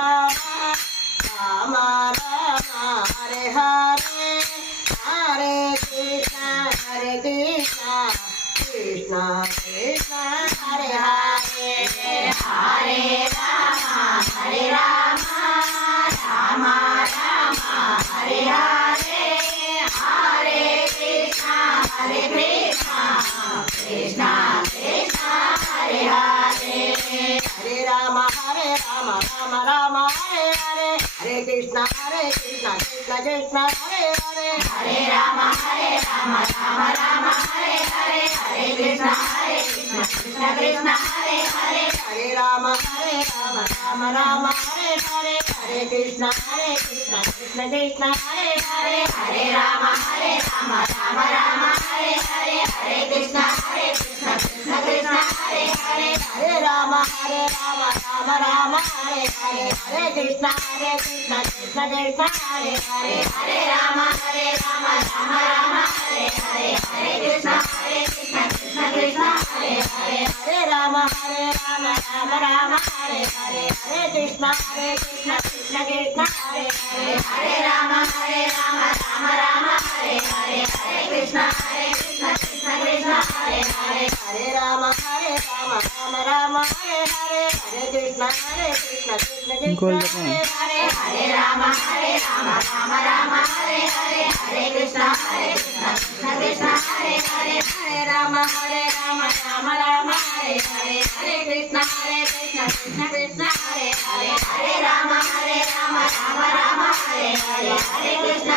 Rama Rama Rama Hare Hare Hare Krishna Krishna Krishna Hare Hare Hare Rama Rama Rama Hare Hare Hare Krishna Krishna Krishna Hare Hare Hare Rama Rama Rama Hare Hare Hare Krishna Krishna Krishna Hare Hare Hare Rama Rama Rama Hare Hare Hare Krishna Krishna Krishna Hare Hare Hare Rama Rama Rama Hare Hare Hare Krishna Krishna Krishna Hare Hare Hare Rama Rama Rama Hare Hare Hare Krishna Krishna Krishna Hare Hare Hare Rama Rama Hare Hare Hare Krishna Krishna Krishna Hare Hare Hare Rama Rama Hare Hare Hare Krishna Krishna Krishna Hare Hare Hare Rama Rama Hare Hare Hare Krishna Krishna Krishna Hare Hare Hare Rama Rama Hare Hare Hare Krishna Krishna Krishna Hare Hare Hare Rama Rama Hare Hare Hare Krishna Krishna Krishna Hare Hare Hare Rama Rama Hare Hare Hare Krishna Krishna Krishna Hare Hare Hare Rama Rama Hare Hare Hare Krishna Krishna Krishna Hare Hare Hare Rama Rama Hare Hare Hare Krishna